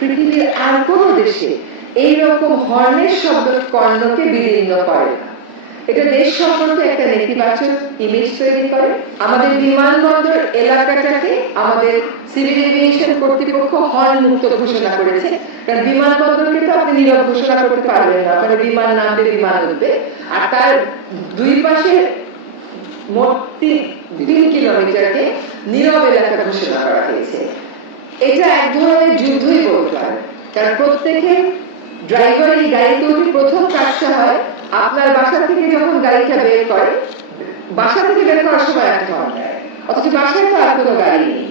পৃথিবীর আর কোন দেশে এইরকম হর্নের শব্দ কর্ণকে বিদীর্ণ করে না। এটা দেশ সম্পর্কে একটা নেতিবাচক ইমেজ তৈরি করে। আমাদের বিমানবন্দর এলাকাটাকে আমাদের সিভিল এভিয়েশন কর্তৃপক্ষ হর্ন মুক্ত ঘোষণা করেছে, কারণ বিমানবন্দরকে তো আপনি নীরব ঘোষণা করতে পারবেন না, ওখানে বিমান নামবে বিমান উঠবে, আর তার দুই পাশে মোট 3 কিলোমিটারকে নীরব এলাকা ঘোষণা করা হয়েছে। এটা এক ধরনের যুদ্ধই বলতে পারে, কারণ প্রত্যেকে ড্রাইভার এই গাড়িতে উঠে প্রথম কাজটা হয় আপনার বাসা থেকে যখন গাড়িটা বের করে, বাসা থেকে বের করার সময় একটা হর্ন দেয়, অথচ বাসায় তো আর কোনো গাড়ি নেই।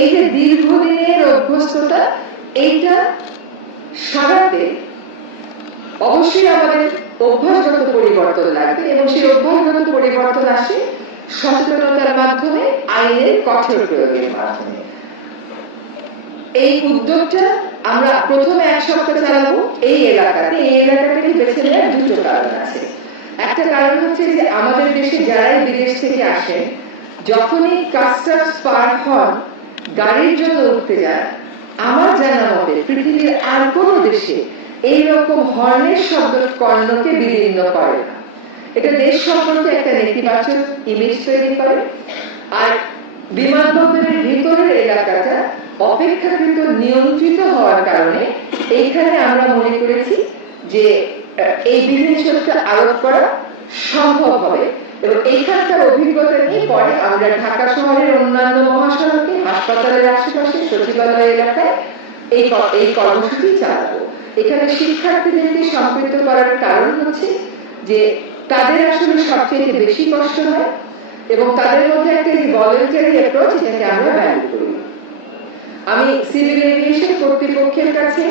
এই যে দীর্ঘদিনের অভ্যস্ততা, এইটা সারাতে অবশ্যই আমাদের অভ্যাসগত পরিবর্তন লাগবে, এবং সেই অভ্যাসগত পরিবর্তন আসে সচেতনতার মাধ্যমে, আইনের কঠোর প্রয়োগের মাধ্যমে। এই উদ্যোগটা আমরা প্রথমে 1 সপ্তাহ চালাবো এই এলাকাতে। এই এলাকাটাকে বেছে নেওয়ার 2টো কারণ আছে। একটা কারণ হচ্ছে যে আমাদের দেশে যারাই বিদেশ থেকে আসেন, যখনই কাস্টমস পার হন গাড়ির জন্য উঠতে যায়, আমার জানা মতে পৃথিবীর আর কোন দেশে এইরকম হর্নের শব্দ কর্ণকে বিদীর্ণ করে না। এটা দেশ সম্পর্কে একটা নেতিবাচক ইমেজ তৈরি করে। আর বিমানবন্দরের ভিতরের এলাকাটা অপেক্ষাকৃত নিয়ন্ত্রিত হওয়ার কারণে এইখানে আমরা মনে করেছি যে এই বিধিনিষেধটা আরোপ করা সম্ভব হবে, এবং এইখানকার অভিজ্ঞতা নিয়ে পরে আমরা ঢাকা শহরের অন্যান্য মহাসড়কে, হাসপাতালের আশেপাশে, সচিবালয় এলাকায় এই কর্মসূচি চালাবো। এখানে শিক্ষার্থীদেরকে সম্পৃক্ত করার কারণ হচ্ছে যে তাদের আসলে সবচেয়ে বেশি কষ্ট হয়, এবং তাদের মধ্যে একটা ভলান্টারি অ্যাপ্রোচ, এটাকে আমরা ভ্যালু করি। আমি সিভিল এভিয়েশন কর্তৃপক্ষের কাছে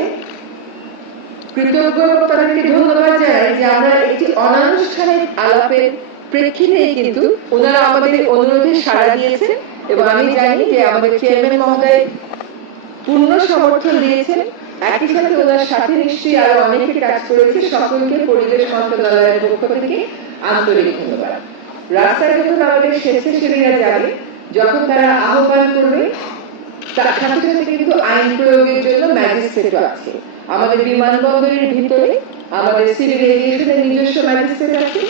কৃতজ্ঞ, তাদেরকে ধন্যবাদ জানাই যে আমরা একটি অনানুষ্ঠানিক আলাপের প্রেক্ষিতে কিন্তু ওনারা আমাদের অনুরোধে সাড়া দিয়েছেন, এবং আমি জানি যে আমাদের চেয়ারম্যান মহোদয় পূর্ণ সমর্থন দিয়েছেন। একই সাথে ওনার সাথে নিশ্চয়ই আরো অনেকে কাজ করেছে। সকলকে পরিবেশ মন্ত্রণালয়ের পক্ষ থেকে আন্তরিক ধন্যবাদ। রাস্তায় যখন আমাদের স্বেচ্ছাসেবীরা যাবে, যখন তারা আহ্বান করবে, তার সাথে সাথে কিন্তু আইন প্রয়োগের জন্য ম্যাজিস্ট্রেটও আছে। আমাদের বিমানবন্দরের ভিতরে আমাদের সিভিল এভিয়েশনের নিজস্ব ম্যাজিস্ট্রেট আছে,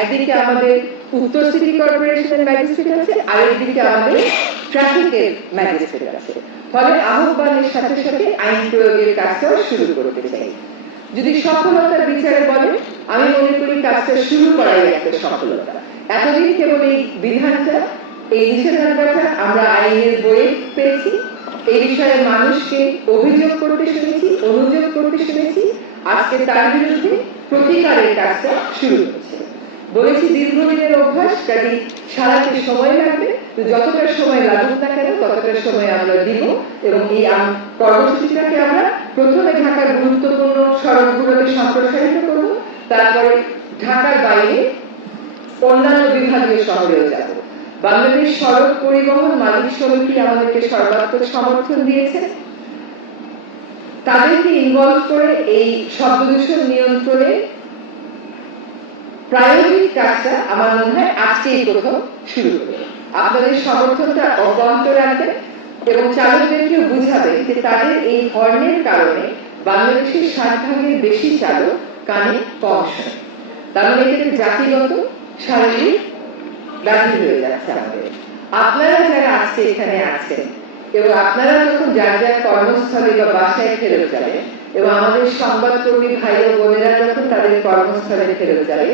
একদিকে আমাদের উত্তর সিটি কর্পোরেশনের ম্যাজিস্ট্রেট আছে, আরেকদিকে আমাদের ট্রাফিকের ম্যাজিস্ট্রেট আছে। ফলে আহ্বানের সাথে সাথে আইন প্রয়োগের কাজটাও শুরু করতে চাই। যদি সফলতার বিচারে বলে, আমি মনে করি কাজটা শুরু করাই একটা সফলতা। এতদিন কেবল এই বিধানটা, এই নিষেধাজ্ঞাটা আমরা আইনের বইয়ে পেয়েছি, এই বিষয়ে মানুষকে অভিযোগ করতে শুনেছি, অনুযোগ করতে শুনেছি। আজকে তার বিরুদ্ধে প্রতিকারের কাজটা শুরু হচ্ছে। বলেছি দীর্ঘদিনের অভ্যাস, কাজে সারাতে সময় লাগবে, যতটা সময় লাগুক না কেন ততটা সময় আমরা দিব, এবং এই কর্মসূচিটাকে আমরা প্রথমে ঢাকার গুরুত্বপূর্ণ সড়কগুলোকে সম্প্রসারিত করব, তারপরে ঢাকার বাইরে অন্যান্য বিভাগীয় শহরেও যাব। বাংলাদেশ সড়ক পরিবহন মালিক সমিতি আমাদেরকে সর্বাত্মক সমর্থন দিয়েছে। তাদেরকে ইনভলভ করে এই শব্দ দূষণ নিয়ন্ত্রণে প্রায়োগিক কাজটা আমার মনে হয় আজকেই প্রথম শুরু হবে। আপনাদের সমর্থনটা অব্যাহত রাখবেন, এবং চালকদেরকেও বুঝাবেন যে তাদের এই হর্নের কারণে বাংলাদেশের 60% বেশি চালক কানে কম শোনে। তার মানে এটা জাতিগত শারীরিক ব্যাধি হয়ে যাচ্ছে আমাদের। আপনারা যারা আজকে এখানে আছেন, এবং আপনারা যখন যার যার কর্মস্থলে বা বাসায় ফেরত যাবে, এবং আমাদের সংবাদকর্মী ভাই ও বোনেরা যখন তাদের কর্মস্থলে ফেরত যাবে,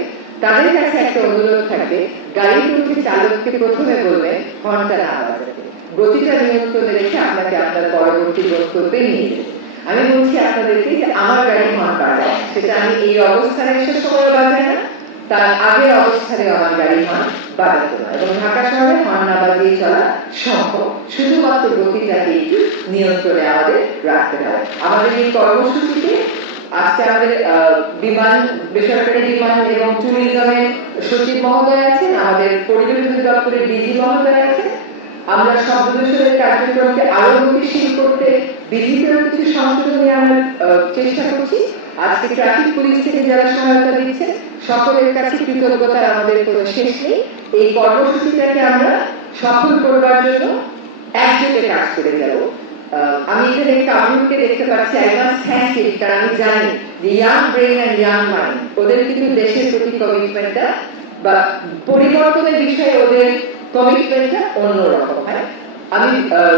তাদের কাছে একটা অনুরোধ থাকবে, গাড়ির উঠে চালককে প্রথমে বলবেন হর্নটা না বাজাতে, গতিটা নিয়ন্ত্রণে রেখে আপনাকে আপনার পরবর্তী গন্তব্যে নিয়ে যাবে। আমি বলছি আপনাদেরকে যে আমার গাড়ি হর্ন বাজায়, সেটা আমি এই অবস্থানে এসে সময় বাজাই না, তার আগের অবস্থানে আমার গাড়ি হর্ন বাজাতো না, এবং ঢাকা শহরে হর্ন না বাজিয়ে চলা সম্ভব। শুধুমাত্র গতিটাকে একটু নিয়ন্ত্রণে আমাদের রাখতে হবে। আমাদের এই কর্মসূচিতে আজকে আমাদের বিমান, বেসরকারি বিমান এবং ট্যুরিজমের সচিব মহোদয় আছেন, আমাদের পরিবেশ দপ্তরের ডিজি মহোদয় আছেন। আমরা শব্দ দূষণের কার্যক্রমকে আরো গতিশীল করতে বিধিতেও কিছু সংশোধন নিয়ে আমরা চেষ্টা করছি। আজকে ট্রাফিক পুলিশ থেকে যারা সহায়তা দিচ্ছে, সকলের কাছে কৃতজ্ঞতার আমাদের কোনো শেষ নেই। এই কর্মসূচিটাকে আমরা সফল করবার জন্য একজোটে কাজ করে যাব। আমি এখানে কামরুলকে দেখতে পাচ্ছি, আই মাস্ট থ্যাংক ইউ, কারণ আমি জানি যে young brain and young mind, ওদের কিন্তু দেশের প্রতি কমিটমেন্টটা বা পরিবর্তনের বিষয়ে ওদের কমিটমেন্টটা অন্যরকম হয়। আমি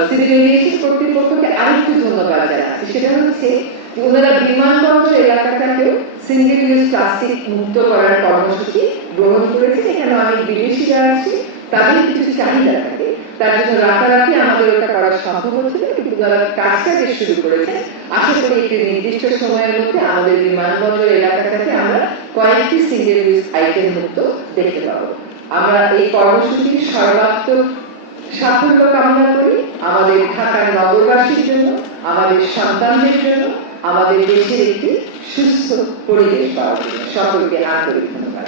সিভিল এভিয়েশন কর্তৃপক্ষকে আরেকটু ধন্যবাদ জানাচ্ছি, সেটা হচ্ছে যে ওনারা বিমানবন্দর এলাকাটাকেও সিঙ্গেল ইউজ প্লাস্টিক মুক্ত করার কর্মসূচি গ্রহণ করেছেন। এখানে অনেক বিদেশিরা আছে, তাদের কিছু চাহিদা থাকে, তার জন্য রাতারাতি আমাদের ওটা করা সম্ভব হচ্ছিল, কিন্তু যারা কাজটা বেশ শুরু করেছেন, আশা করি একটি নির্দিষ্ট সময়ের মধ্যে আমাদের বিমানবন্দর এলাকাটাকে আমরা কয়েকটি সিঙ্গেল ইউজ আইটেম মুক্ত দেখতে পাবো। আমরা এই কর্মসূচির সর্বাত্মক সাফল্য কামনা করি আমাদের ঢাকার নগরবাসীর জন্য, আমাদের সন্তানদের জন্য, আমাদের দেশের একটি সুস্থ পরিবেশ পাওয়ার জন্য। সকলকে আন্তরিক ধন্যবাদ।